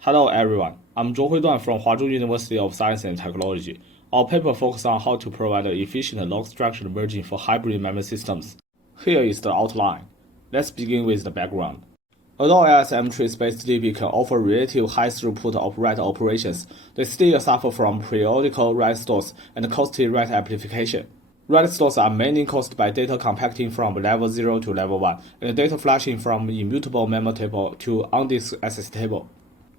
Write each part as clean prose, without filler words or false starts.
Hello everyone, I'm Zhuohui Duan from Huazhong University of Science and Technology. Our paper focuses on how to provide an efficient log-structured merging for hybrid memory systems. Here is the outline. Let's begin with the background. Although ASM tree-based DB can offer relative high throughput of write operations, they still suffer from periodical write stores and costly write amplification. Write stores are mainly caused by data compacting from level 0 to level 1 and data flushing from immutable memory table to on-disk access table.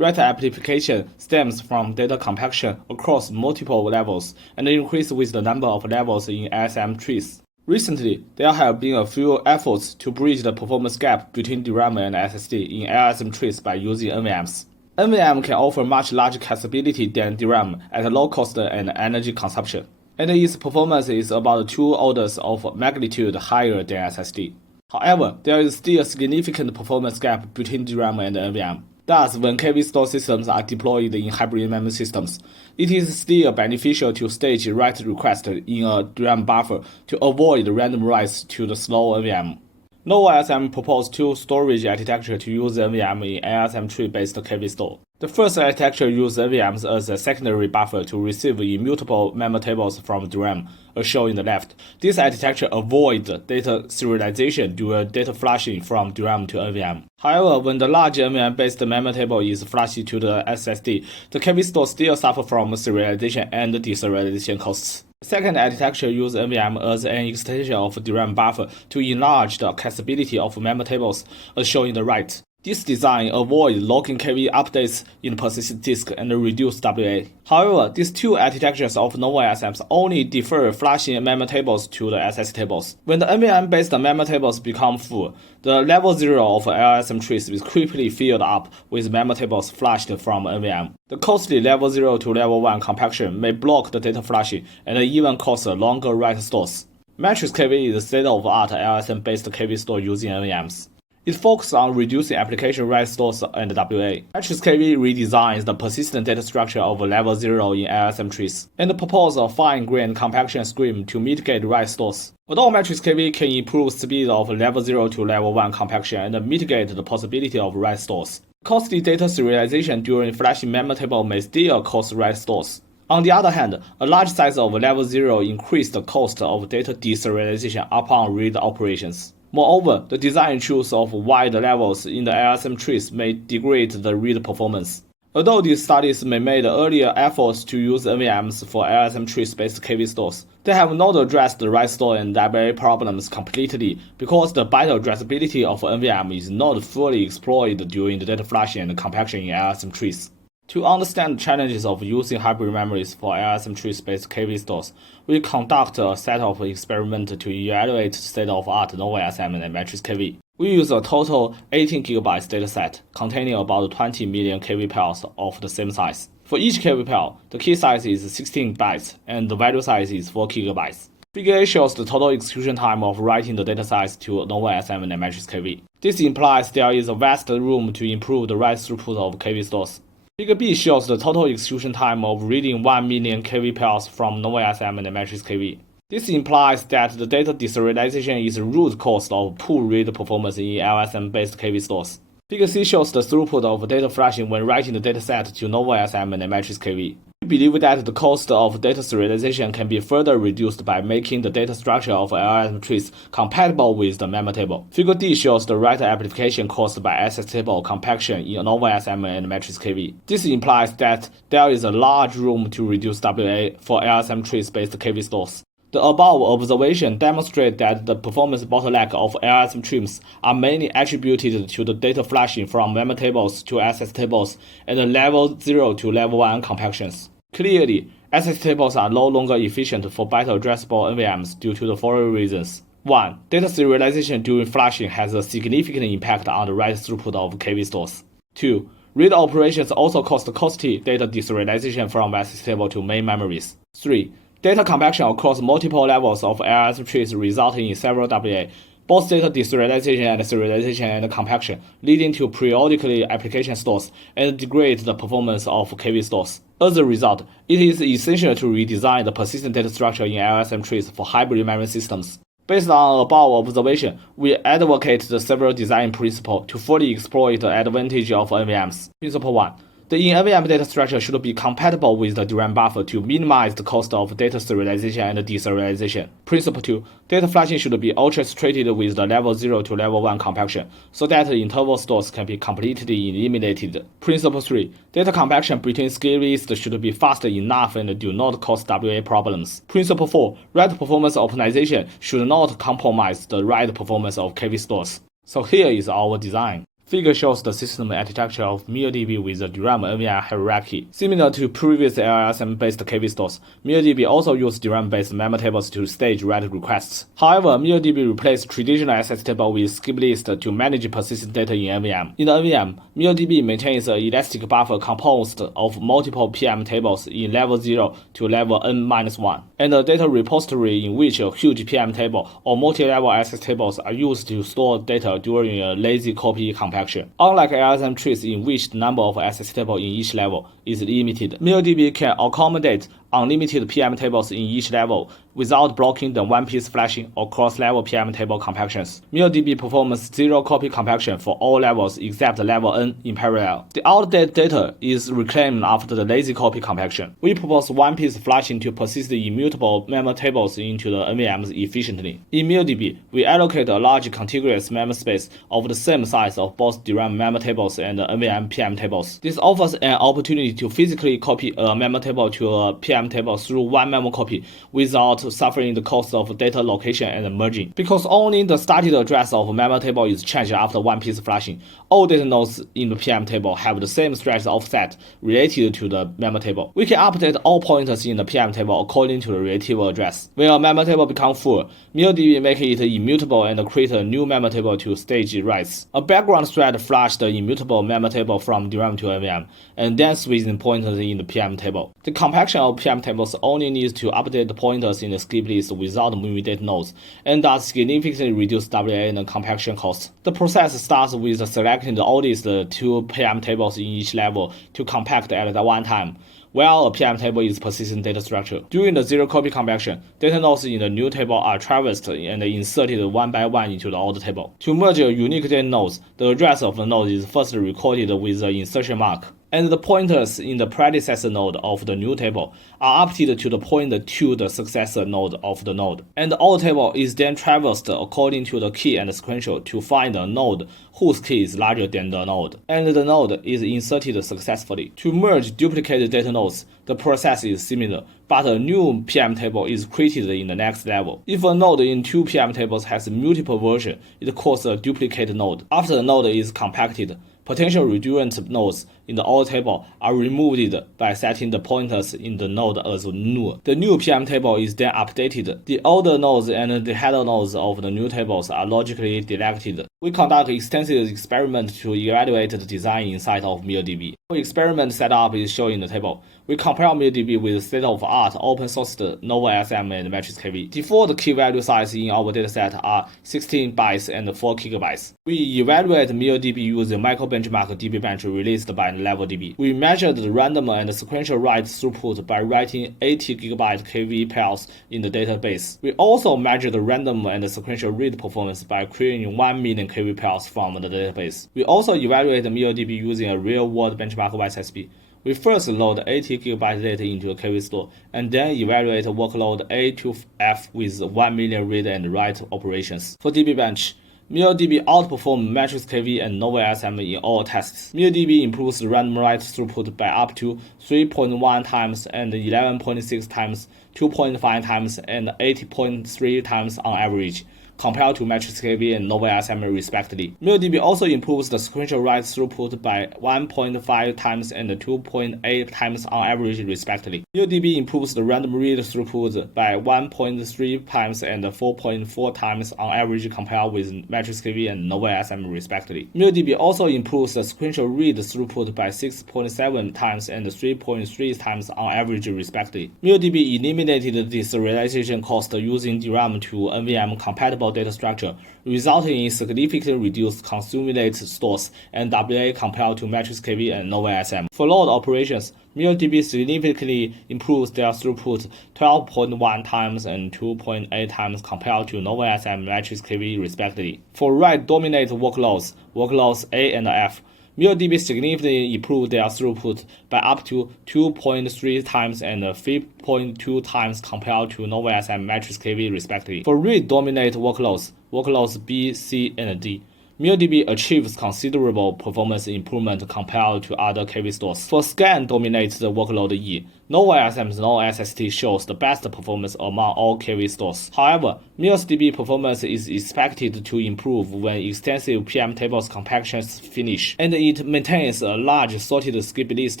Write amplification stems from data compaction across multiple levels and increases with the number of levels in ASM trees. Recently, there have been a few efforts to bridge the performance gap between DRAM and SSD in ASM trees by using NVMs. NVM can offer much larger capacity than DRAM at low cost and energy consumption, and its performance is about 2 orders of magnitude higher than SSD. However, there is still a significant performance gap between DRAM and NVM. Thus, when KV store systems are deployed in hybrid memory systems, it is still beneficial to stage write request in a DRAM buffer to avoid random writes to the slow NVM. NovaSM proposed 2 storage architecture to use NVM in ASM tree-based KV store. The first architecture uses NVMs as a secondary buffer to receive immutable memory tables from DRAM, as shown in the left. This architecture avoids data serialization during data flushing from DRAM to NVM. However, when the large NVM-based memory table is flushed to the SSD, the KV store still suffers from serialization and deserialization costs. The second architecture uses NVM as an extension of DRAM buffer to enlarge the accessibility of memory tables, as shown in the right. This design avoids logging KV updates in the persistent disk and reduces WA. However, these 2 architectures of NovaSMs only defer flushing memory tables to the SS tables. When the NVM-based memory tables become full, the level 0 of LSM trees is quickly filled up with memory tables flushed from NVM. The costly level 0 to level 1 compaction may block the data flushing and even cause longer write stores. Matrix KV is state-of-the-art LSM-based KV store using NVMs. It focuses on reducing application write stores and WA. Matrix KV redesigns the persistent data structure of level 0 in LSM trees, and proposes a fine-grained compaction scheme to mitigate write stores. Although Matrix KV can improve speed of level 0 to level 1 compaction and mitigate the possibility of write stores, costly data serialization during flashing memory table may still cause write stores. On the other hand, a large size of level 0 increases the cost of data deserialization upon read operations. Moreover, the design choice of wide levels in the LSM trees may degrade the read performance. Although these studies may made earlier efforts to use NVMs for LSM trees-based KV stores, they have not addressed the write store and WA problems completely because the byte addressability of NVM is not fully exploited during the data flushing and compaction in LSM trees. To understand the challenges of using hybrid memories for LSM tree-based KV stores, we conduct a set of experiments to evaluate state-of-the-art NovaSM and Matrix KV. We use a total 18 GB dataset containing about 20 million KV pairs of the same size. For each KV pair, the key size is 16 bytes and the value size is 4 GB. Figure A shows the total execution time of writing the data size to NovaSM and Matrix KV. This implies there is a vast room to improve the write throughput of KV stores. Figure B shows the total execution time of reading 1 million KV pairs from NovaSM and Matrix KV. This implies that the data deserialization is the root cause of poor read performance in LSM-based KV stores. Figure C shows the throughput of data flushing when writing the dataset to NovaSM and Matrix KV. We believe that the cost of data serialization can be further reduced by making the data structure of LSM trees compatible with the memory table. Figure D shows the write amplification caused by SS table compaction in NovaSM and Matrix KV. This implies that there is a large room to reduce WA for LSM trees-based KV stores. The above observation demonstrates that the performance bottleneck of LSM trees are mainly attributed to the data flushing from memory tables to SS tables and the level 0 to level 1 compactions. Clearly, SS tables are no longer efficient for byte addressable NVMs due to the following reasons. 1. Data serialization during flushing has a significant impact on the write throughput of KV stores. 2. Read operations also cost costly data deserialization from SS table to main memories. 3. Data compaction across multiple levels of LSM trees resulting in several WA, both data deserialization and serialization and compaction, leading to periodically application stores and degrade the performance of KV stores. As a result, it is essential to redesign the persistent data structure in LSM trees for hybrid memory systems. Based on above observation, we advocate the several design principles to fully exploit the advantage of NVMs. Principle 1. The in-NVM data structure should be compatible with the DRAM buffer to minimize the cost of data serialization and deserialization. Principle 2. Data flushing should be orchestrated with the level 0 to level 1 compaction, so that the interval stores can be completely eliminated. Principle 3. Data compaction between scale lists should be fast enough and do not cause WA problems. Principle 4. Write performance optimization should not compromise the write performance of KV stores. So here is our design. Figure shows the system architecture of MioDB with the DRAM NVM hierarchy. Similar to previous LLSM-based KV stores, MioDB also uses DRAM-based member tables to stage write requests. However, MioDB replaced traditional access table with skip list to manage persistent data in NVM. In the NVM, MioDB maintains an elastic buffer composed of multiple PM tables in level 0 to level n-1, and a data repository in which a huge PM table or multi-level access tables are used to store data during a lazy copy compaction. Unlike LSM trees in which the number of access tables in each level is limited, MioDB can accommodate unlimited PM tables in each level without blocking the one-piece flashing or cross-level PM table compactions. MioDB performs zero-copy compaction for all levels except level n in parallel. The outdated data is reclaimed after the lazy copy compaction. We propose one-piece flashing to persist the immutable member tables into the NVMs efficiently. In MioDB, we allocate a large contiguous member space of the same size of both DRAM member tables and NVM PM tables. This offers an opportunity to physically copy a member table to a PM table through one memo copy without suffering the cost of data location and merging. Because only the started address of a member table is changed after one piece flashing, all data nodes in the PM table have the same stretch offset related to the member table. We can update all pointers in the PM table according to the relative address. When a member table becomes full, MioDB makes it immutable and create a new member table to stage writes. A background thread flushes the immutable member table from DRAM to NVM, and then switches pointers in the PM table. The compaction of PM tables only needs to update the pointers in the skip list without moving data nodes, and thus significantly reduce WA and compaction costs. The process starts with selecting the oldest two PM tables in each level to compact at one time, while a PM table is persistent data structure. During the zero-copy compaction, data nodes in the new table are traversed and inserted one by one into the old table. To merge unique data nodes, the address of the node is first recorded with the insertion mark, and the pointers in the predecessor node of the new table are updated to the pointer to the successor node of the node. And the old table is then traversed according to the key and sequential to find a node whose key is larger than the node, and the node is inserted successfully. To merge duplicated data nodes, the process is similar, but a new PM table is created in the next level. If a node in two PM tables has multiple versions, it calls a duplicate node. After the node is compacted, potential redundant nodes in the old table are removed by setting the pointers in the node as null. The new PM table is then updated. The older nodes and the header nodes of the new tables are logically deleted. We conduct extensive experiments to evaluate the design inside of MioDB. The experiment setup is shown in the table. We compare MioDB with state-of-art open-sourced Nova SM and Matrix KV. Default key value size in our dataset are 16 bytes and 4 gigabytes. We evaluate MioDB using micro-benchmark dbbench released by LevelDB. We measured the random and sequential write throughput by writing 80 GB KV pairs in the database. We also measured the random and sequential read performance by querying 1 million KV pairs from the database. We also evaluate MioDB using a real-world benchmark YSSP. We first load 80 GB data into a KV store, and then evaluate workload A to F with 1 million read and write operations. For dbbench, MioDB outperforms Matrix KV and Nova SM in all tests. MioDB improves random write throughput by up to 3.1 times and 11.6 times, 2.5 times, and 80.3 times on average, compared to Matrix KV and Nova SM respectively. MioDB also improves the sequential write throughput by 1.5 times and 2.8 times on average respectively. MioDB improves the random read throughput by 1.3 times and 4.4 times on average compared with Matrix KV and Nova SM respectively. MioDB also improves the sequential read throughput by 6.7 times and 3.3 times on average respectively. MioDB eliminated the serialization cost using DRAM to NVM compatible data structure, resulting in significantly reduced consumate stores and WA compared to Matrix KV and Nova SM. For load operations, MioDB significantly improves their throughput 12.1 times and 2.8 times compared to Nova SM and Matrix KV respectively. For write-dominated workloads A and F, MillDB significantly improved their throughput by up to 2.3 times and 3.2 times compared to NovaSM Matrix KV respectively. For read-dominant workloads B, C, and D, MillDB achieves considerable performance improvement compared to other KV stores. For scan-dominate workload E, NovaSM's non-SST shows the best performance among all KV stores. However, MillDB performance is expected to improve when extensive PM tables compactions finish, and it maintains a large sorted skip list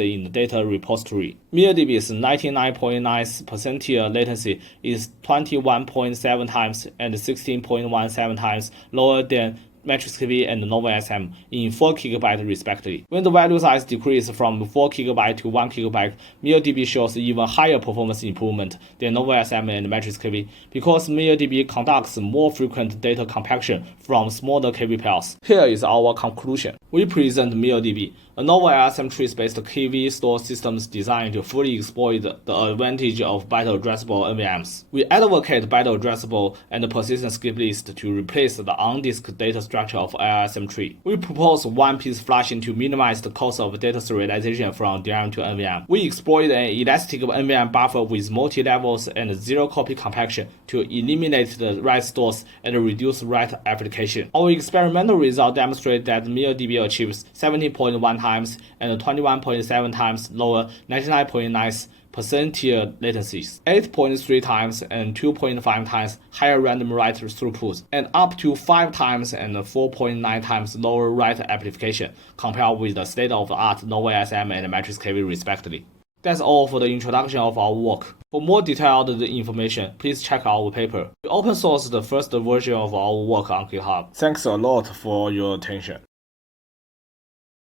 in the data repository. MillDB's 99.9 percentile latency is 21.7 times and 16.17 times lower than Matrix KV and NovaSM in 4 KB respectively. When the value size decreases from 4 KB to 1 KB, MillDB shows even higher performance improvement than NovaSM and Matrix KV because MillDB conducts more frequent data compaction from smaller KV pairs. Here is our conclusion. We present MillDB, a novel ASM trace-based KV store system designed to fully exploit the advantage of battle addressable NVMs. We advocate battle addressable and persistent skip list to replace the on-disk data structure of ASM tree. We propose one-piece flashing to minimize the cost of data serialization from DRAM to NVM. We exploit an elastic NVM buffer with multi-levels and zero-copy compaction to eliminate the write stores and reduce write application. Our experimental results demonstrate that MillDB achieves 17.1 times and 21.7 times lower 99.9 percentile latencies, 8.3 times and 2.5 times higher random write throughput, and up to 5 times and 4.9 times lower write amplification compared with the state-of-the-art NovaSM and Matrix KV respectively. That's all for the introduction of our work. For more detailed information, please check our paper. We open sourced the first version of our work on GitHub. Thanks a lot for your attention.